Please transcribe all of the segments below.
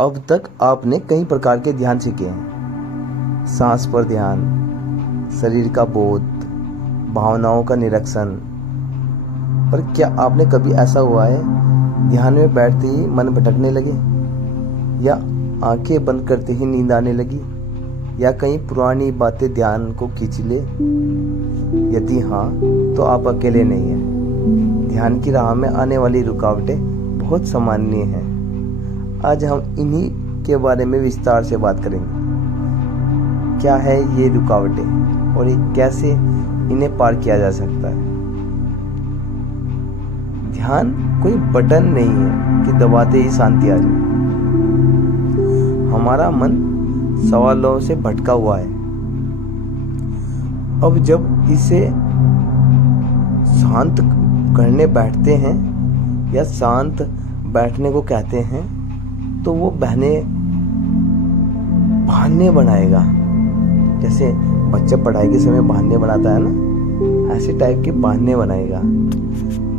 अब तक आपने कई प्रकार के ध्यान सीखे हैं। सांस पर ध्यान, शरीर का बोध, भावनाओं का निरीक्षण। पर क्या आपने कभी ऐसा हुआ है ध्यान में बैठते ही मन भटकने लगे, या आंखें बंद करते ही नींद आने लगी, या कई पुरानी बातें ध्यान को खींच ले? यदि हाँ, तो आप अकेले नहीं हैं। ध्यान की राह में आने वाली रुकावटें बहुत सामान्य हैं। आज हम इन्हीं के बारे में विस्तार से बात करेंगे। क्या है ये रुकावटें और कैसे इन्हें पार किया जा सकता है। ध्यान कोई बटन नहीं है कि दबाते ही शांति आ जाए। हमारा मन सवालों से भटका हुआ है। अब जब इसे शांत करने बैठते हैं या शांत बैठने को कहते हैं, तो वो बहाने बनाएगा। जैसे बच्चा पढ़ाई के समय बहाने बनाता है ना, ऐसे टाइप के बहाने बनाएगा।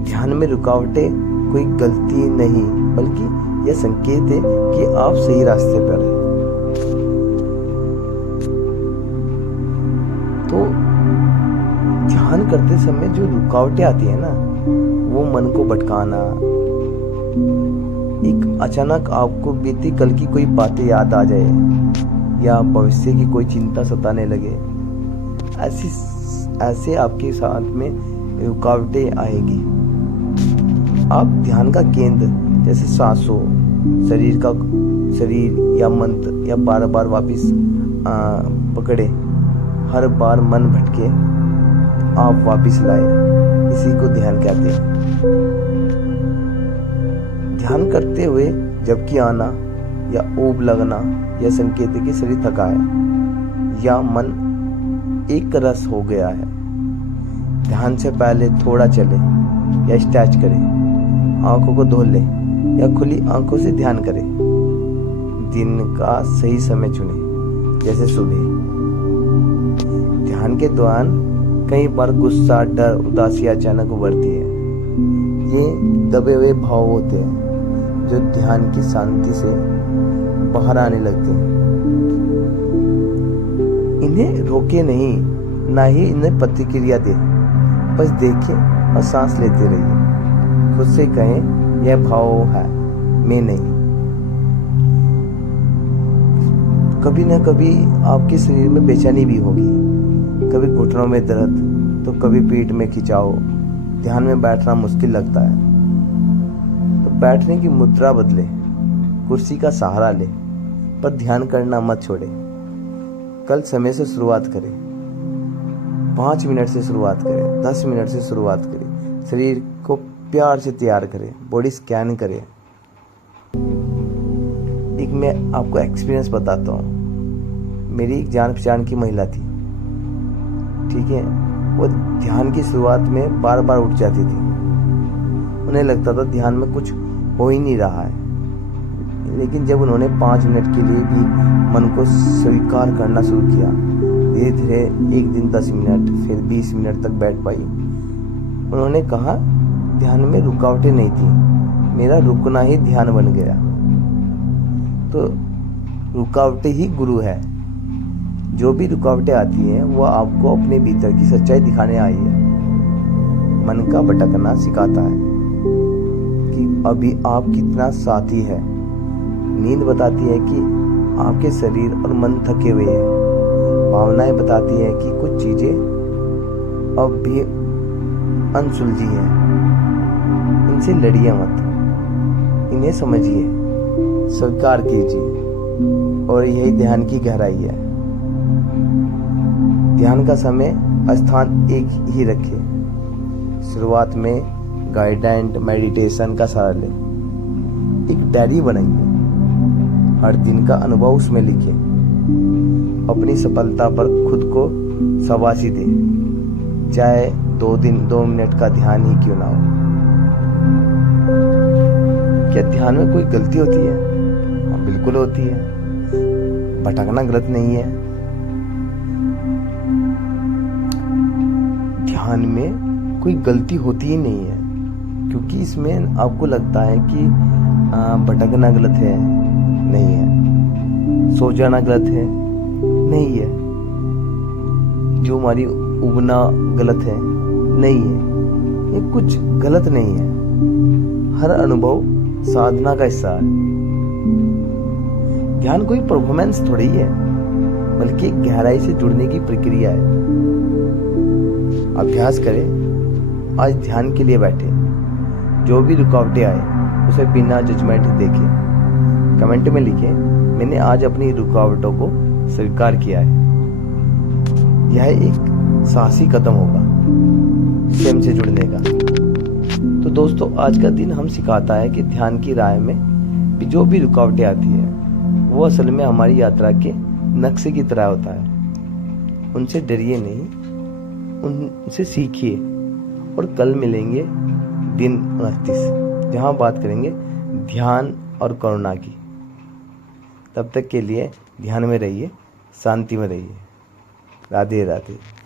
ध्यान में रुकावटें कोई गलती नहीं, बल्कि यह संकेत है कि आप सही रास्ते पर हैं। तो ध्यान करते समय जो रुकावटें आती है ना, वो मन को भटकाना, एक अचानक आपको बीती कल की कोई बातें याद आ जाए, या भविष्य की कोई चिंता सताने लगे, ऐसे आपके साथ में रुकावटें आएगी। आप ध्यान का केंद्र जैसे सांसों, शरीर या मंत्र या बार बार वापिस पकड़े। हर बार मन भटके आप वापिस लाए, इसी को ध्यान कहते हैं। ध्यान करते हुए झपकी आना या ऊब लगना यह संकेत है कि शरीर थका है या मन एक रस हो गया है। ध्यान से पहले थोड़ा चले या स्ट्रेच करें, आंखों को धो लें या खुली आंखों से ध्यान करें। दिन का सही समय चुनें, जैसे सुबह। ध्यान के दौरान कई बार गुस्सा, डर, उदासी अचानक उभरती है। ये दबे हुए भाव होते हैं जो ध्यान की शांति से बाहर आने लगते हैं। इन्हें रोके नहीं, ना ही इन्हें प्रतिक्रिया दे, बस देखें और सांस लेते रहिए। खुद से कहें यह भाव है, मैं नहीं। कभी ना कभी आपके शरीर में बेचैनी भी होगी, कभी घुटनों में दर्द, तो कभी पीठ में खिंचाव। ध्यान में बैठना मुश्किल लगता है तो बैठने की मुद्रा बदले, कुर्सी का सहारा ले, पर ध्यान करना मत छोड़े। कल समय से शुरुआत करें, 5 मिनट से शुरुआत करें, 10 मिनट से शुरुआत करें। शरीर को प्यार से तैयार करें, बॉडी स्कैन करें। एक मैं आपको एक्सपीरियंस बताता हूँ। मेरी एक जान पहचान की महिला थी, ठीक है। वो ध्यान की शुरुआत में बार बार उठ जाती थी। उन्हें लगता था ध्यान में कुछ हो ही नहीं रहा है। लेकिन जब उन्होंने 5 मिनट के लिए भी मन को स्वीकार करना शुरू किया, धीरे धीरे एक दिन 10 मिनट, फिर 20 मिनट तक बैठ पाई। उन्होंने कहा, ध्यान में रुकावटें नहीं थी, मेरा रुकना ही ध्यान बन गया। तो रुकावटें ही गुरु है। जो भी रुकावटें आती हैं वो आपको अपने भीतर की सच्चाई दिखाने आई है। मन का भटकना सिखाता है कि अभी आप कितना साथी है। नींद बताती है कि आपके शरीर और मन थके हुए हैं। भावनाएं बताती हैं कि कुछ चीजें अब भी अनसुलझी हैं। इनसे लड़िए मत, इन्हें समझिए, स्वीकार कीजिए, और यही ध्यान की गहराई है। ध्यान का समय, स्थान एक ही रखें। शुरुआत में गाइडेड मेडिटेशन का सहारा लें। एक डायरी बनाइए, हर दिन का अनुभव उसमें लिखें। अपनी सफलता पर खुद को शाबाशी दें, चाहे 2 मिनट का ध्यान ही क्यों ना हो। क्या ध्यान में कोई गलती होती है? हाँ, बिल्कुल होती है। भटकना गलत नहीं है। ध्यान में कोई गलती होती ही नहीं है, क्योंकि इसमें आपको लगता है कि भटकना गलत है। नहीं है। सो जाना गलत है? नहीं है। जो हमारी उबना गलत है? नहीं है। ये कुछ गलत नहीं है। हर अनुभव साधना का हिस्सा है। ध्यान कोई परफॉर्मेंस थोड़ी है, बल्कि गहराई से जुड़ने की प्रक्रिया है। अभ्यास करें। आज ध्यान के लिए बैठे, जो भी रुकावटें आए उसे बिना जजमेंट देखे कमेंट में लिखें, मैंने आज अपनी रुकावटों को स्वीकार किया है। यह एक साहसी कदम होगा स्वयं से जुड़ने का। तो दोस्तों, आज का दिन हम सिखाता है कि ध्यान की राह में जो भी रुकावटें आती है वो असल में हमारी यात्रा के नक्शे की तरह होता है। उनसे डरिए नहीं, उनसे सीखिए। और कल मिलेंगे दिन 29, जहाँ बात करेंगे ध्यान और करुणा की। तब तक के लिए ध्यान में रहिए, शांति में रहिए। राधे राधे।